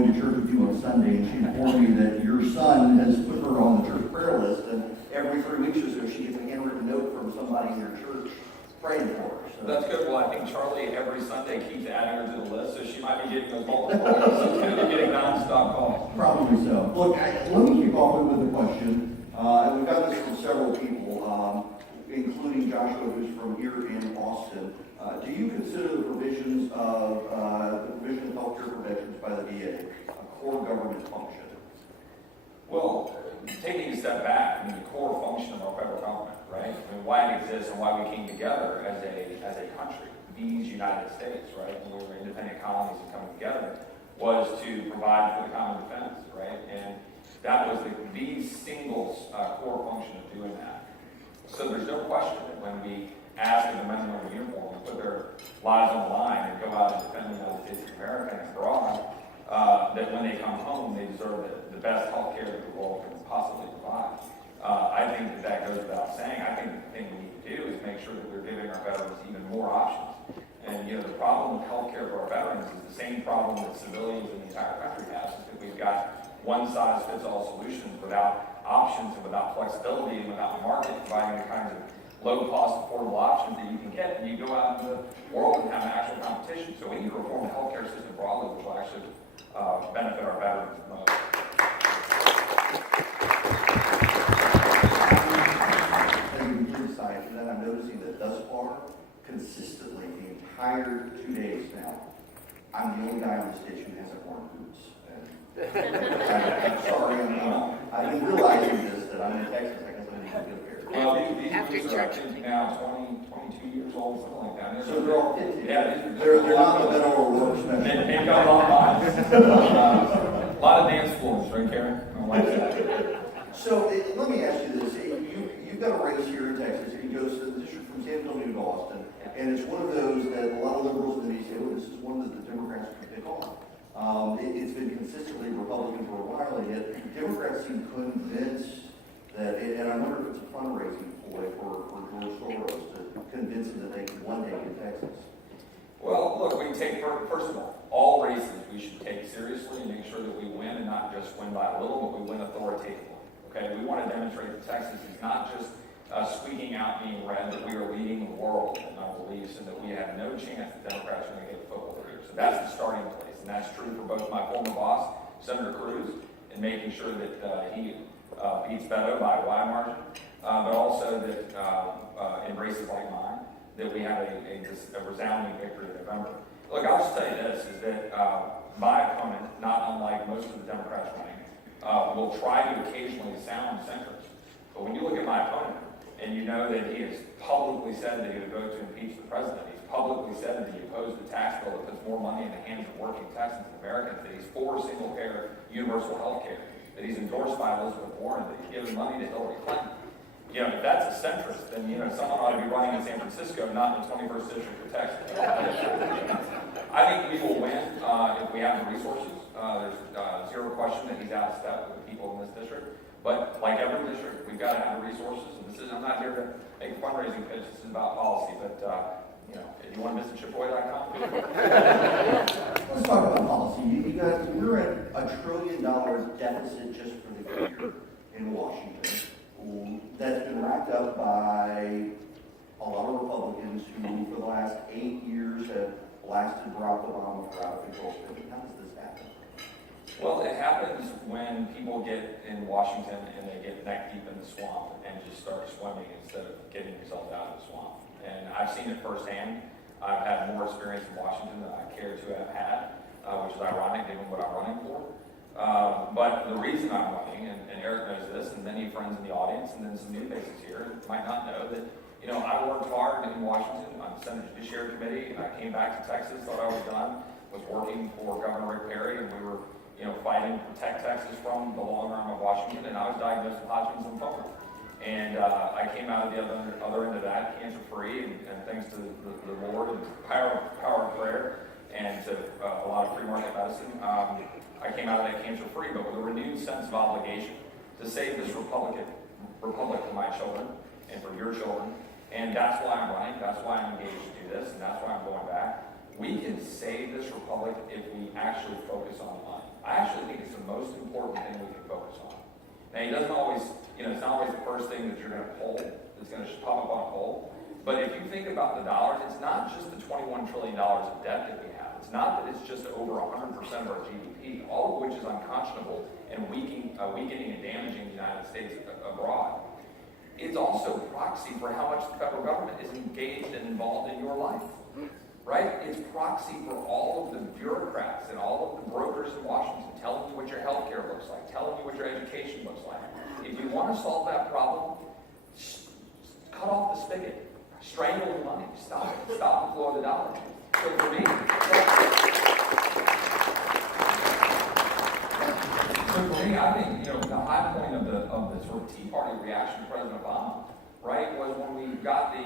going to church with you on Sunday, and she informed me that your son has put her on the church prayer list, and every 3 weeks or so she gets a handwritten note from somebody in your church praying for her. So. That's good. Well, I think Charlie every Sunday keeps adding her to the list, so she might be getting those calls. She's going to be getting non-stop calls. Probably so. Look, let me kick off with a question, and we've got this from several people, including Joshua, who's from here in Austin. Do you consider the provisions of the provision of health care for veterans by the VA a core government function? Well, taking a step back, I mean, the core function of our federal government, right? I mean, why it exists and why we came together as a country, these United States, right? When we were independent colonies and coming together, was to provide for the common defense, right? And that was the single core function of doing that. So there's no question that when we ask the men and women in uniform to put their lives on the line and go out and defend the United States of America and abroad, that when they come home, they deserve the best health care that the world can possibly provide. I think that goes without saying. I think the thing we need to do is make sure that we're giving our veterans even more options. And, you know, the problem with health care for our veterans is the same problem that civilians in the entire country have, is that we've got one-size-fits-all solutions without options and without flexibility and without the market providing the kinds of low-cost, affordable options that you can get when you go out into the world and have an actual competition. So we need to reform the healthcare system broadly, which will actually benefit our veterans the most. As we begin science, and then I'm noticing that thus far, consistently, the entire 2 days now, I'm the only guy on the stage who hasn't worn boots. I'm sorry, I've been realizing this, that I'm in Texas, I guess I need to get a pair. Well, these After boots are church. actually now 22 years old, something like that. So they're all kids. Yeah, They're not the middle or work special. They've got a lot of a lot of dance floors, right, Karen? I like that. So let me ask you this. You've got a race here in Texas. It goes to the district from San Antonio to Austin. And it's one of those that a lot of liberals in the media say, oh, this is one that the Democrats can pick on. It's been consistently Republican for a while, and yet Democrats seem convinced that, and I wonder if it's a fundraising ploy for George Soros to convince him that they can one day get Texas. Well, look, we take, first of all races we should take seriously and make sure that we win and not just win by a little, but we win authoritatively. Okay, we want to demonstrate that Texas is not just squeaking out being red, that we are leading the world in our beliefs and that we have no chance that Democrats are going to get a foothold here. So that's the starting place, and that's true for both my former boss, Senator Cruz, in making sure that he beats Beto by a wide margin, but also that in races like mine, that we have a resounding victory in November. Look, I'll just tell you this, is that my opponent, not unlike most of the Democrats running, will try to occasionally sound centrist. But when you look at my opponent, and you know that he has publicly said that he would vote to impeach the president, he's publicly said that he opposed the tax bill that puts more money in the hands of working Texans and Americans, that he's for single-payer universal health care, that he's endorsed by Elizabeth Warren, that he's given money to Hillary Clinton. You know, if that's a centrist, then, you know, someone ought to be running in San Francisco, not in the 21st district of Texas. I think we will win if we have the resources. There's zero question that he's out of step with the people in this district. But like every district, we've got to have the resources. And I'm not here to make a fundraising pitch. This is about policy. But, you know, if you want to visit Chipoy.com. Let's talk about policy. You guys, we're at $1 trillion deficit just for the year in Washington. That's been racked up by a lot of Republicans who, for the last 8 years, have blasted Barack Obama for out of control spending. How does this happen? Well, it happens when people get in Washington and they get neck deep in the swamp and just start swimming instead of getting themselves out of the swamp. And I've seen it firsthand. I've had more experience in Washington than I care to have had, which is ironic given what I'm running for. But the reason I'm running, and Eric knows this, and many friends in the audience, and then some new faces here might not know that, you know, I worked hard in Washington on the Senate Judiciary Committee, and I came back to Texas, thought I was done, was working for Governor Rick Perry, and we were, you know, fighting to protect Texas from the long arm of Washington, and I was diagnosed with Hodgkin's lymphoma. And I came out of the other end of that, cancer-free, and thanks to the Lord and the power of prayer, and to a lot of free market medicine, I came out of that cancer-free, but with a renewed sense of obligation to save this republic for my children and for your children. And that's why I'm running, that's why I'm engaged to do this, and that's why I'm going back. We can save this republic if we actually focus on money. I important thing we can focus on. Now, he doesn't always, it's not always the first thing that you're going to pull, that's going to pop up on a poll. But if you think about the dollars, it's not just the $21 trillion of debt that we have. It's not that it's just over 100% of our GDP, all of which is unconscionable and weakening and damaging the United States abroad. It's also proxy for how much the federal government is engaged and involved in your life, right? It's proxy for all of the bureaucrats and all of the brokers in Washington telling you what your health care looks like, telling you what your education looks like. If you want to solve that problem, cut off the spigot. Strangle the money. Stop it. Stop the flow of the dollar. So for me, I think the high point of the sort of Tea Party reaction to President Obama, right, was when we got the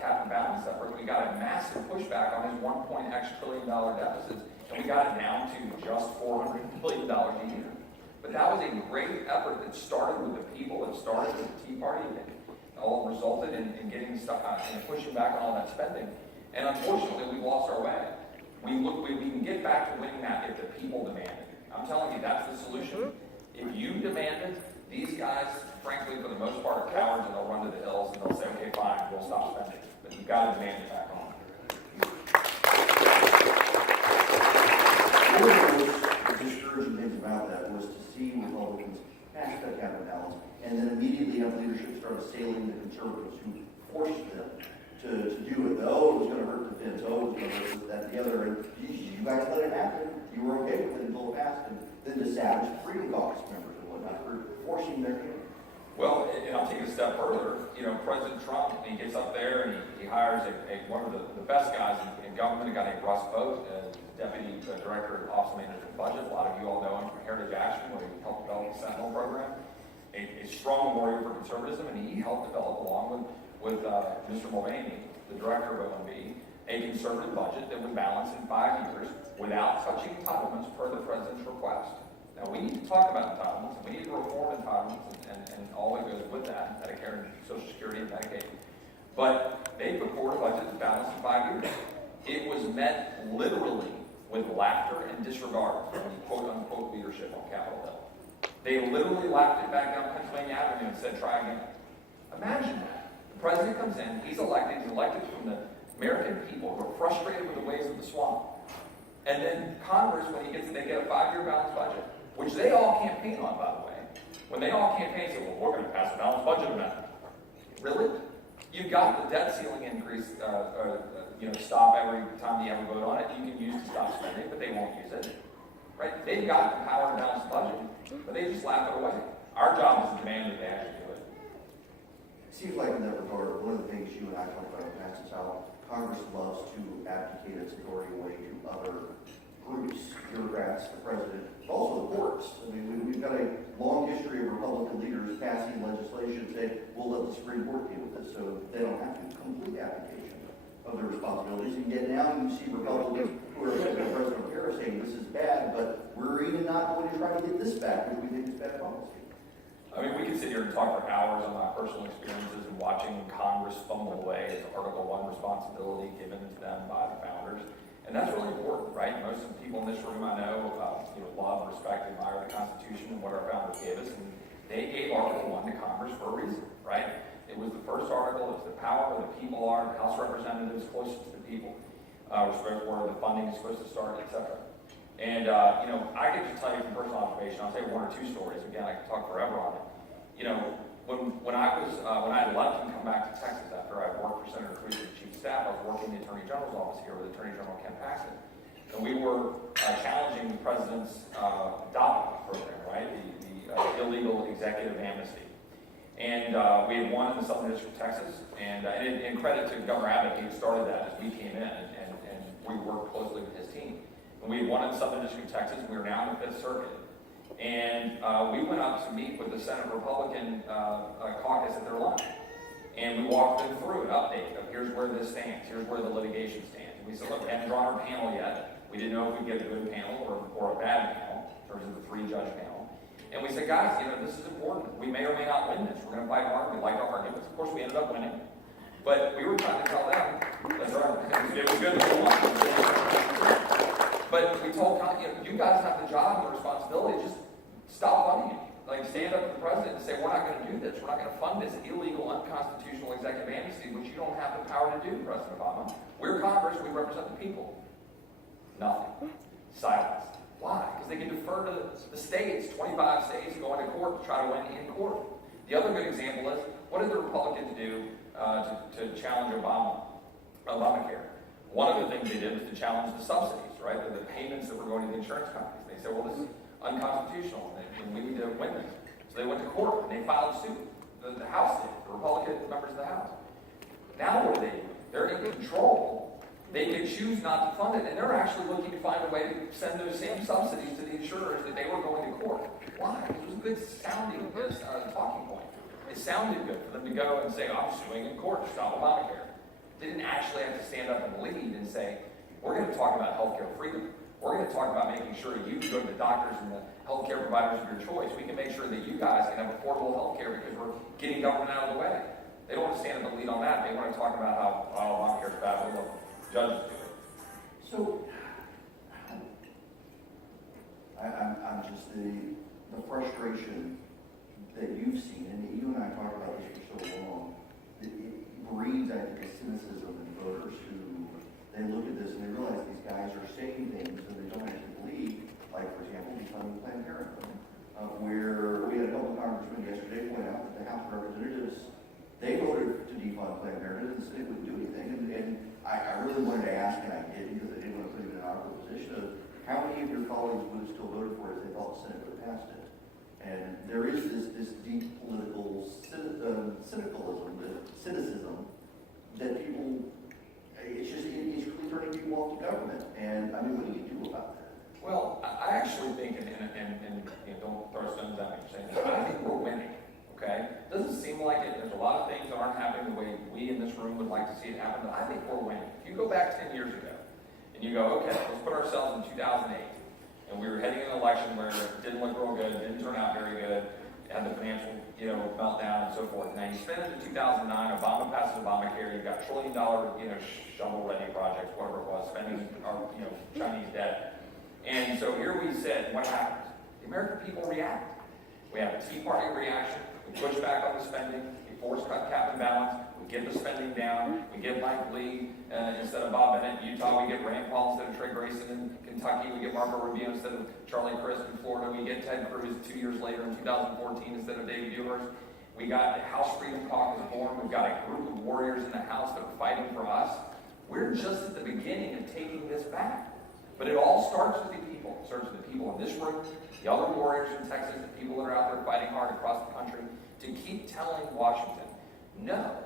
cap and balance effort. We got a massive pushback on his $1.x trillion deficits, and we got it down to just $400 billion a year. But that was a great effort that started with the people, that started with the Tea Party, and all resulted in getting stuff and pushing back on all that spending. And unfortunately, we lost our way. We can get back to winning that if the people demand it. I'm telling you, that's the solution. If you demand it, these guys, frankly, for the most part, are cowards, and they'll run to the hills and they'll say, okay, fine, we'll stop spending. But you've got to demand it back on. One of the most discouraging things about that was to see Republicans pass that cap and balance, and then immediately have leadership start assailing the conservatives who forced them to do it. Oh, it was going to hurt defense. Oh, it was going to hurt this, that, and the other. And you guys let it happen. You were okay with it until it passed. And then the savage Freedom Caucus members and whatnot were forcing their hand. Well, and I'll take it a step further. President Trump, he gets up there and he hires one of the best guys in government, a guy named Russ Vought, Deputy Director of Office of Management and Budget. A lot of you all know him from Heritage Action, where he helped develop the Sentinel program. A strong warrior for conservatism, and he helped develop, along with Mr. Mulvaney, the director of OMB, a conservative budget that would balance in 5 years without touching entitlements per the president's request. Now, we need to talk about entitlements, and we need to reform entitlements and all that goes with that, Medicare and Social Security and Medicaid. But they put forward a budget that balanced in 5 years. It was met literally with laughter and disregard from the quote-unquote leadership on Capitol Hill. They literally laughed it back down Pennsylvania Avenue and said, try again. Imagine that. The president comes in, he's elected from the American people who are frustrated with the ways of the swamp. And then Congress, they get a 5-year balanced budget, which they all campaign on, by the way. When they all campaign, say, well, we're going to pass a balanced budget amendment. Really? You've got the debt ceiling increase, stop every time you have a vote on it. You can use to stop spending, but they won't use it. Right? They've got the power to balance the budget, but they just laugh it away. Our job is to demand that they actually do it. It seems like in that regard, one of the things you and I talked about in the past is how Congress loves to abdicate its authority away to other groups, bureaucrats, the president, but also the courts. I mean, we've got a long history of Republican leaders passing legislation saying, we'll let the Supreme Court deal with this, so they don't have to complete application of their responsibilities. And yet now you see Republicans who are like President Harris saying this is bad, but we're even not going to try to get this back because we think it's bad policy. I mean, we could sit here and talk for hours on my personal experiences and watching Congress fumble away as Article I responsibility given to them by the founders. And that's really important, right? Most of the people in this room I know love, respect, admire the Constitution and what our founders gave us. And they gave Article I to Congress for a reason, right? It was the first article. It's the power where the people are, the House of Representatives closest to the people, where the funding is supposed to start, etc. And, I can just tell you from personal observation, I'll tell you one or two stories. Again, I could talk forever on it. When I had left and come back to Texas after I worked for Senator Cruz as Chief of Staff, I was working in the Attorney General's office here with Attorney General Ken Paxton. And we were challenging the President's DACA program, right? The illegal executive amnesty. And we had won in the Southern District of Texas. And in credit to Governor Abbott, he started that as we came in, and we worked closely with his team. And we had won in the Southern District of Texas. We were now in the 5th Circuit. And we went out to meet with the Senate Republican caucus at their lunch. And we walked them through an update of here's where this stands, here's where the litigation stands. And we said, look, we haven't drawn our panel yet. We didn't know if we'd get a good panel or a bad panel in terms of the 3-judge panel. And we said, guys, this is important. We may or may not win this. We're going to fight hard. We like our arguments. Of course, we ended up winning. But we were trying to tell them, that's right, it was good to win. But we told, you guys have the job and the responsibility. Just we're not going to do this. We're not going to fund this illegal, unconstitutional executive amnesty, which you don't have the power to do, President Obama. We're Congress. We represent the people. Nothing. Silence. Why? Because they can defer to the states, 25 states going to court to try to win in court. The other good example is, what did the Republicans do to challenge Obamacare? One of the things they did was to challenge the subsidies, right? The payments that were going to the insurance companies. They said, well, this is unconstitutional, and we need to win this. So they went to court, and they filed suit. The House did, the Republican members of the House. Now what do? They're in control. They can choose not to fund it, and they're actually looking to find a way to send those same subsidies to the insurers that they were going to court. Why? It was a good sounding talking point. It sounded good for them to go and say, oh, I'm suing in court to stop Obamacare. They didn't actually have to stand up and lead and say, we're going to talk about healthcare freedom. We're going to talk about making sure you can go to the doctors and the healthcare providers of your choice. We can make sure that you guys can have affordable healthcare because we're getting government out of the way. They don't want to stand up and lead on that. They want to talk about how Obamacare is bad. Well, judges do it. So, I'm just the frustration that you've seen, and you and I talked about this for so long, it breeds, I think, a cynicism in voters who, they look at this and they realize these guys are saying things that they don't actually believe, like, for example, defunding Planned Parenthood, where we had a couple of congressmen yesterday point out that the House of Representatives, they voted to defund Planned Parenthood and the Senate wouldn't do anything. And I really wanted to ask, and I did, because I didn't want to put you in an awkward position of how many of your colleagues would have still voted for it if they thought the Senate would have passed it. And there is this deep political cynicism that people, it's really turning people off to government. And I mean, what do you do about that? Well, I actually think, and you know, don't throw stones at me for saying this, but I think we're winning. Okay? Doesn't seem like it. There's a lot of things that aren't happening the way we in this room would like to see it happen, but I think we're winning. If you go back 10 years ago, and you go, okay, let's put ourselves in 2008, and we were heading an election where it didn't look real good, didn't turn out very good, had the financial, meltdown and so forth. Now you spend it in 2009, Obama passes Obamacare, you've got $1 trillion, shovel-ready projects, whatever it was, spending our, Chinese debt. And so here we said, what happens? The American people react. We have a Tea Party reaction. We push back on the spending. We force cut cap and balance. We get the spending down. We get Mike Lee instead of Bob Bennett in Utah. We get Rand Paul instead of Trey Grayson in Kentucky. We get Marco Rubio instead of Charlie Crist in Florida. We get Ted Cruz 2 years later in 2014 instead of David Ewers. We got the House Freedom Caucus born. We've got a group of warriors in the House that are fighting for us. We're just at the beginning of taking this back. But it all starts with the people. It starts with the people in this room, the other warriors in Texas, the people that are out there fighting hard across the country, to keep telling Washington, no,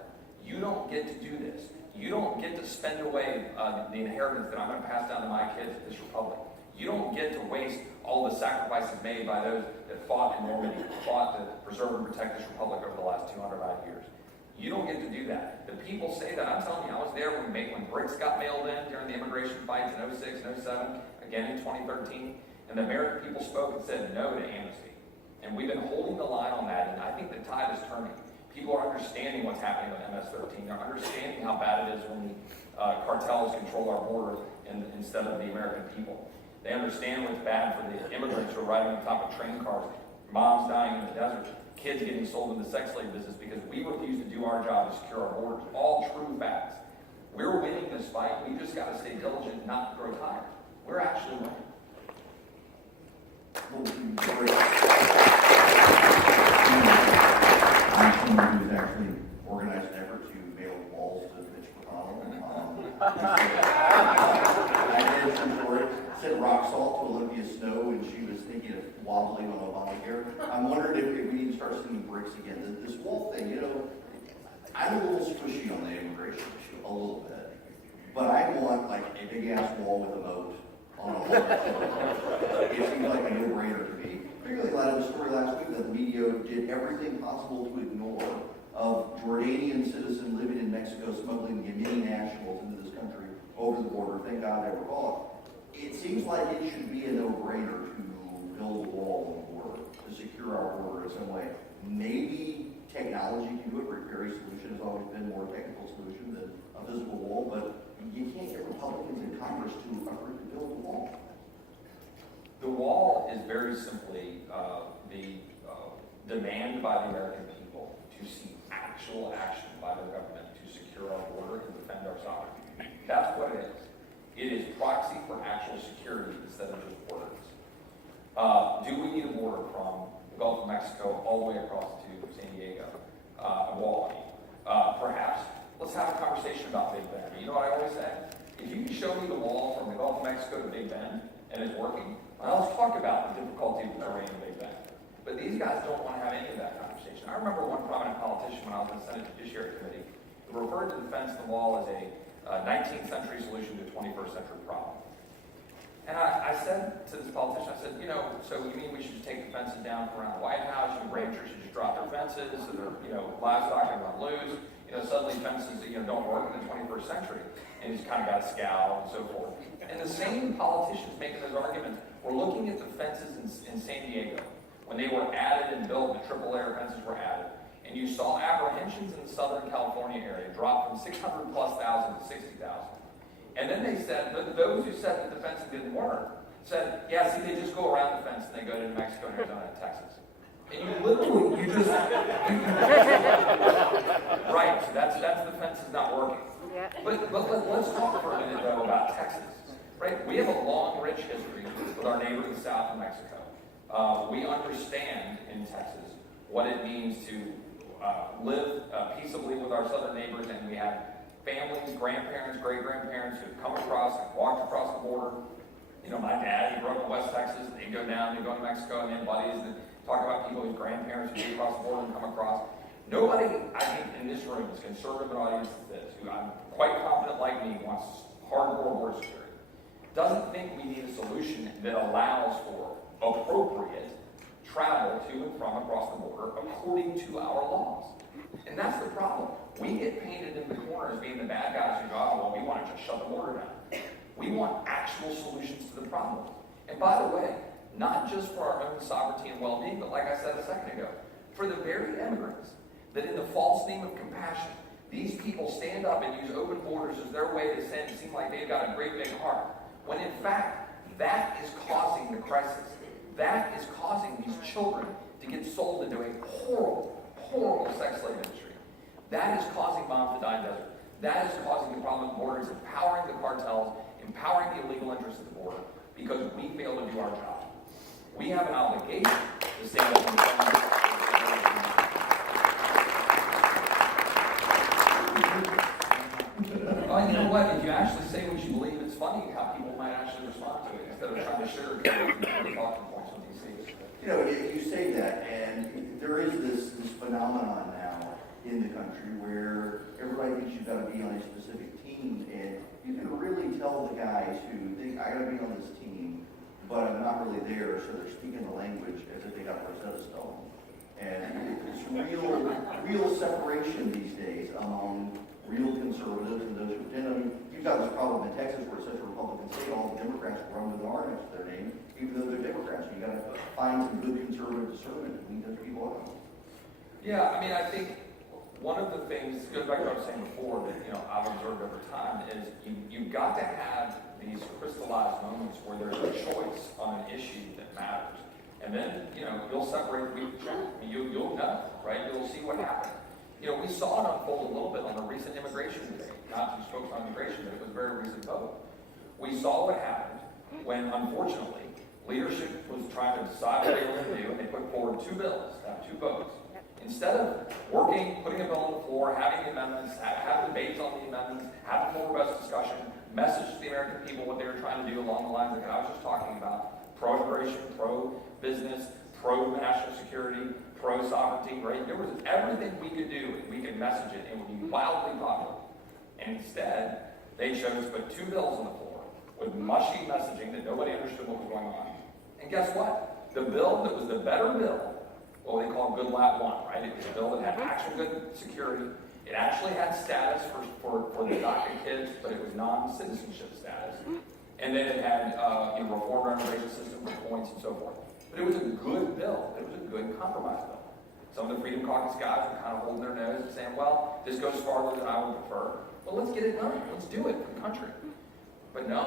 you don't get to do this. You don't get to spend away the inheritance that I'm going to pass down to my kids at this republic. You don't get to waste all the sacrifices made by those that fought in Normandy, fought to preserve and protect this republic over the last 200 years. You don't get to do that. The people say that. I'm telling you, I was there when bricks got mailed in during the immigration fights in 06 and 07, again in 2013, and the American people spoke and said no to amnesty. And we've been holding the line on that, and I think the tide is turning. People are understanding what's happening with MS-13. They're understanding how bad it is when the cartels control our border instead of the American people. They understand what's bad for the immigrants who are riding on top of train cars, moms dying in the desert, kids getting sold in the sex slave business because we refuse to do our job to secure our borders. All true facts. We're winning this fight. We just got to stay diligent, not grow tired. We're actually winning. I'm someone who's actually organized an effort to mail balls to Mitch McConnell. I did some for it. Sent rock salt to Olympia Snow when she was thinking of wobbling on Obamacare. I'm wondering if we need to start sending bricks again. This wall thing, I'm a little squishy on the immigration issue, a little bit. But I want like a big ass wall with a moat on a wall. It seems like a no-brainer to me. Particularly glad of the story last week that the media did everything possible to ignore of Jordanian citizen living in Mexico smuggling Yemeni nationals into this country over the border. Thank God they were caught. It seems like it should be a no-brainer to build a wall on the border, to secure our border in some way. Maybe technology can do it. Rick solution has always been more technical solution than a physical wall, but you can't get Republicans in Congress to agree to build a wall. The wall is very simply demand by the American people to see actual action by their government to secure our border and defend our sovereignty. That's what it is. It is proxy for actual security instead of just borders. Do we need a border from the Gulf of Mexico all the way across to San Diego, Wally? Perhaps. Let's have a conversation about Big Bend. You know what I always say? If you can show me the wall from the Gulf of Mexico to Big Bend and it's working, well, let's talk about the difficulty of the terrain in Big Bend. But these guys don't want to have any of that conversation. I remember one prominent politician when I was in the Senate Judiciary Committee who referred to the fence and the wall as a 19th century solution to a 21st century problem. And I said to this politician, I said, you know, so you mean we should just take the fences down from around the White House, and ranchers should just drop their fences, so their, livestock can run loose, suddenly fences, don't work in the 21st century. And he's kind of got a scowl and so forth. And the same politicians making those arguments were looking at the fences in San Diego when they were added and built, the triple layer fences were added. And you saw apprehensions in the Southern California area drop from 600+ thousand to 60,000. And then they said, those who said that the fencing didn't work, said, yeah, see, they just go around the fence and they go to New Mexico, Arizona, and Texas. And you just, right, so that's the fence is not working. Yeah. But let's talk for a minute, though, about Texas, right? We have a long, rich history with our neighbor in the south of Mexico. We understand in Texas what it means to live peaceably with our southern neighbors, and we have families, grandparents, great-grandparents who have come across and walked across the border. My dad, he grew up in West Texas, and they go to Mexico, and then buddies, and talk about people whose grandparents who came across the border and come across. Nobody, I think, in this room, as conservative an audience as this, who I'm quite confident like me wants hardcore border security, doesn't think we need a solution that allows for appropriate travel to and from across the border according to our laws. And that's the problem. We get painted in the corner as being the bad guys who go, oh, well, we want to just shut the border down. We want actual solutions to the problem. And by the way, not just for our own sovereignty and well-being, but like I said a second ago, for the very immigrants that in the false name of compassion, these people stand up and use open borders as their way to seem like they've got a great big heart, when in fact, that is causing the crisis. That is causing these children to get sold into a horrible, horrible sex slave industry. That is causing moms to die in the desert. That is causing the problem with borders, empowering the cartels, empowering the illegal interests at the border, because we fail to do our job. We have an obligation to stand up and defend. Well, you know what? If you actually say what you believe, it's funny how people might actually respond to it instead of trying to sugarcoat the talking points on these things. You say that, and there is this phenomenon now in the country where everybody thinks you've got to be on a specific team, and you can really tell the guys who think, I got to be on this team, but I'm not really there, so they're speaking the language as if they got Rosetta Stone. And it's real separation these days among real conservatives and those who pretend. You've got this problem in Texas where it's such a Republican state, all the Democrats run with an R next to their name, even though they're Democrats. You got to find some good conservative discernment to weed those people out. Yeah, I think one of the things, goes back to what I was saying before, that I've observed over time, is you've got to have these crystallized moments where there's a choice on an issue that matters. And then, you'll separate the wheat from the chaff. You'll know, right? You'll see what happened. We saw it unfold a little bit on the recent immigration debate. Not just focused on immigration, but it was a very recent vote. We saw what happened when, unfortunately, leadership was trying to decide what they were going to do, and they put forward two bills, two votes. Instead of working, putting a bill on the floor, having the amendments, have debates on the amendments, have a full robust discussion, message to the American people what they were trying to do along the lines that I was just talking about, pro-immigration, pro-business, pro-national security, pro-sovereignty, right? There was everything we could do, and we could message it, and it would be wildly popular. And instead, they chose to put two bills on the floor with mushy messaging that nobody understood what was going on. And guess what? The bill that was the better bill, what they call Good Lat 1, right? It was a bill that had actual good security. It actually had status for the adopted kids, but it was non-citizenship status. And then it had reform our immigration system for points and so forth. But it was a good bill. It was a good compromise bill. Some of the Freedom Caucus guys were kind of holding their nose and saying, well, this goes farther than I would prefer. Well, let's get it done. Let's do it for the country. But no.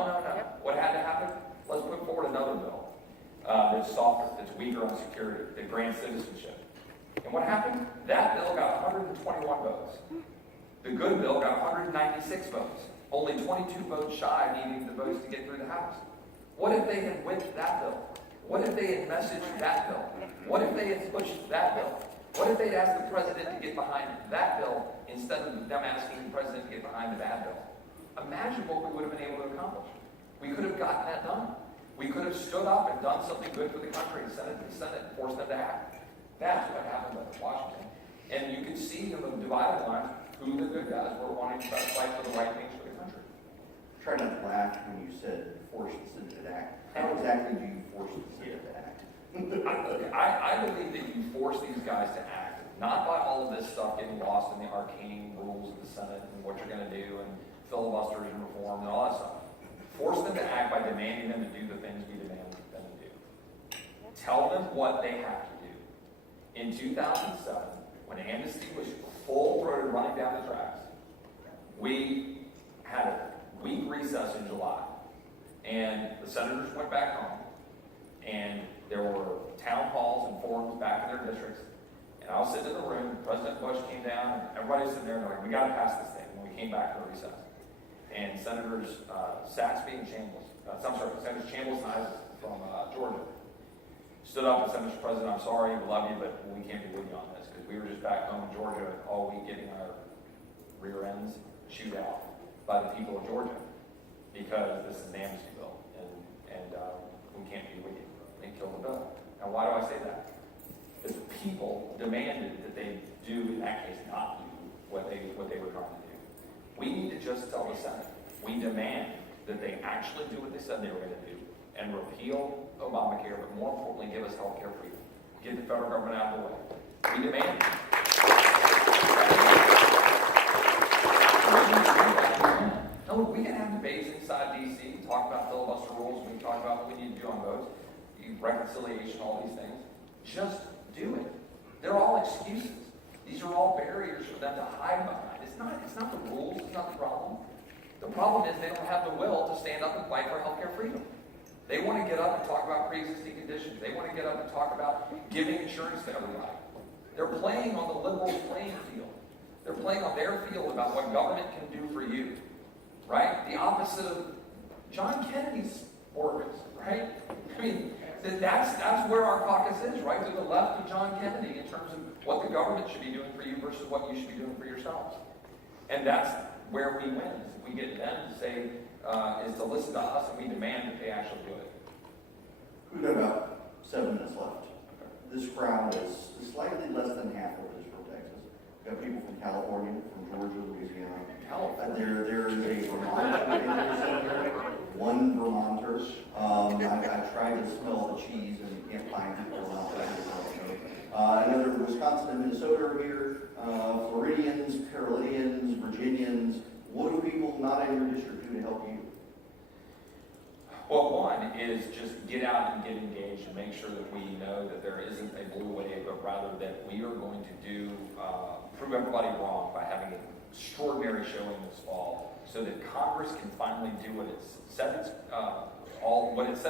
What had to happen? Let's put forward another bill that's softer, that's weaker on security, that grants citizenship. And what happened? That bill got 121 votes. The good bill got 196 votes. Only 22 votes shy, needing the votes to get through the House. What if they had whipped that bill? What if they had messaged that bill? What if they had pushed that bill? What if they'd asked the president to get behind that bill instead of them asking the president to get behind the bad bill? Imagine what we would have been able to accomplish. We could have gotten that done. We could have stood up and done something good for the country and sent it to the Senate and forced them to act. That's what happened in Washington. And you could see in the divided lines who the good guys were wanting to try to fight for the right things for the country. Try not to laugh when you said force the Senate to act. How exactly do you force the Senate to act? I believe that you force these guys to act, not by all of this stuff getting lost in the arcane rules of the Senate and what you're going to do and filibusters and reform and all that stuff. Force them to act by demanding them to do the things we demand them to do. Tell them what they have to do. In 2007, when amnesty was full-throated running down the tracks, we had a week recess in July, and the senators went back home, and there were town halls and forums back in their districts, and I was sitting in the room, President Bush came down, and everybody was sitting there going, we got to pass this thing when we came back from recess. And Senators Saxby and Senators Chambliss and Isaac from Georgia stood up and said, Mr. President, I'm sorry, we love you, but we can't be with you on this, because we were just back home in Georgia all week getting our rear ends chewed out by the people of Georgia, because this is an amnesty bill, and we can't be with you. They killed the bill. Now, why do I say that? Because the people demanded that they do, in that case, not do what they were trying to do. We need to just tell the Senate, we demand that they actually do what they said they were going to do and repeal Obamacare, but more importantly, give us health care freedom. Get the federal government out of the way. We demand it. No, we can have debates inside D.C., talk about filibuster rules, we can talk about what we need to do on votes, reconciliation, all these things. Just do it. They're all excuses. These are all barriers for them to hide behind. It's not the rules, it's not the problem. The problem is they don't have the will to stand up and fight for healthcare freedom. They want to get up and talk about pre-existing conditions. They want to get up and talk about giving insurance to everybody. They're playing on the liberals' playing field. They're playing on their field about what government can do for you. Right? The opposite of John Kennedy's orbits, right? I mean, that's where our caucus is, right? To the left of John Kennedy in terms of what the government should be doing for you versus what you should be doing for yourselves. And that's where we win. Is we get them to say, is to listen to us, and we demand that they actually do it. We've got about 7 minutes left. This crowd is slightly less than half of it is from Texas. We've got people from California, from Georgia, Louisiana. There is a Vermonter, one Vermonter. I tried to smell the cheese and you can't find people around that. I know there are Wisconsin and Minnesota are here, Floridians, Carolinians, Virginians. What do people not in your district do to help you? Well, one is just get out and get engaged and make sure that we know that there isn't a blue wave, but rather that we are going to prove everybody wrong by having an extraordinary showing this fall, so that Congress can finally do what it said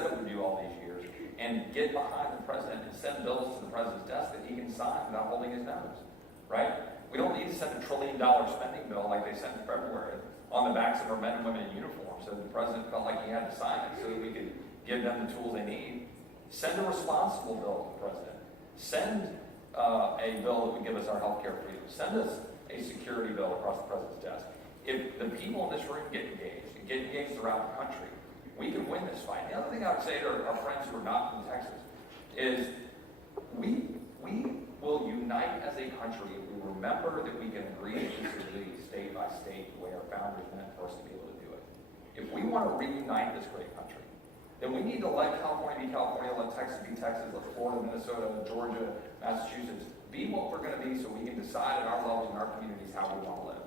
it would do all these years, and get behind the president and send bills to the president's desk that he can sign without holding his nose. Right? We don't need to send $1 trillion spending bill like they sent in February on the backs of our men and women in uniform, so the president felt like he had to sign it so that we could give them the tools they need. Send a responsible bill to the president. Send a bill that would give us our health care freedom. Send us a security bill across the president's desk. If the people in this room get engaged throughout the country, we can win this fight. The other thing I would say to our friends who are not from Texas is we will unite as a country if we remember that we can agree to disagree state by state the way our founders meant for us to be able to do it. If we want to reunite this great country, then we need to let California be California, let Texas be Texas, let Florida, Minnesota, Georgia, Massachusetts be what we're going to be, so we can decide at our levels in our communities how we want to live.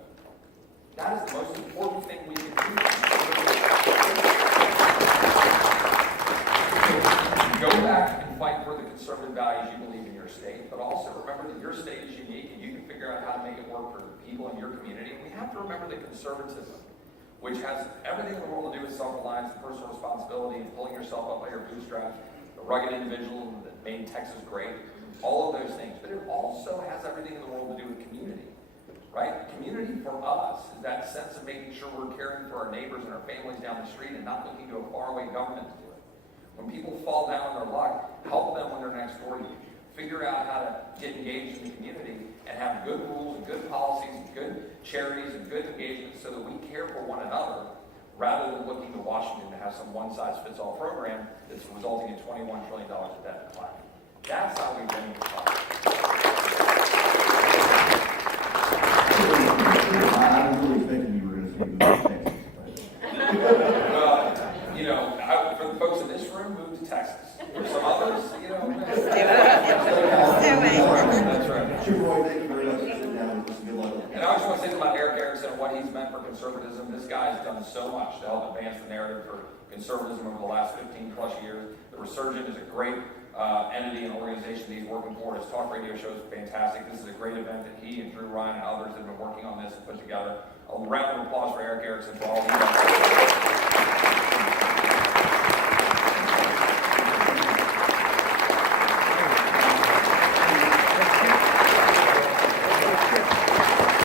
That is the most important thing we can do. Go back and fight for the conservative values you believe in your state, but also remember that your state is unique and you can figure out how to make it work for the people in your community. And we have to remember that conservatism, which has everything in the world to do with self-reliance and personal responsibility and pulling yourself up by your bootstraps, the rugged individual that made Texas great, all of those things. But it also has everything in the world to do with community, right? Community for us is that sense of making sure we're caring for our neighbors and our families down the street and not looking to a faraway government to do it. When people fall down on their luck, help them when they're next door to you. Figure out how to get engaged in the community and have good rules and good policies and good charities and good engagement so that we care for one another rather than looking to Washington to have some one-size-fits-all program that's resulting in $21 trillion of debt and decline. That's how we win the fight. I was really expecting you were going to say move to Texas. Well, you know, for the folks in this room, move to Texas. For some others, you know. That's right. Superboy, thank you very much for sitting down with us. Good luck. And I just want to say about Erick Erickson and what he's meant for conservatism. This guy has done so much to help advance the narrative for conservatism over the last 15 plus years. The Resurgent is a great entity and organization that he's working for. His talk radio show is fantastic. This is a great event that he and Drew Ryan and others have been working on this and put together. A round of applause for Erick Erickson for all of you.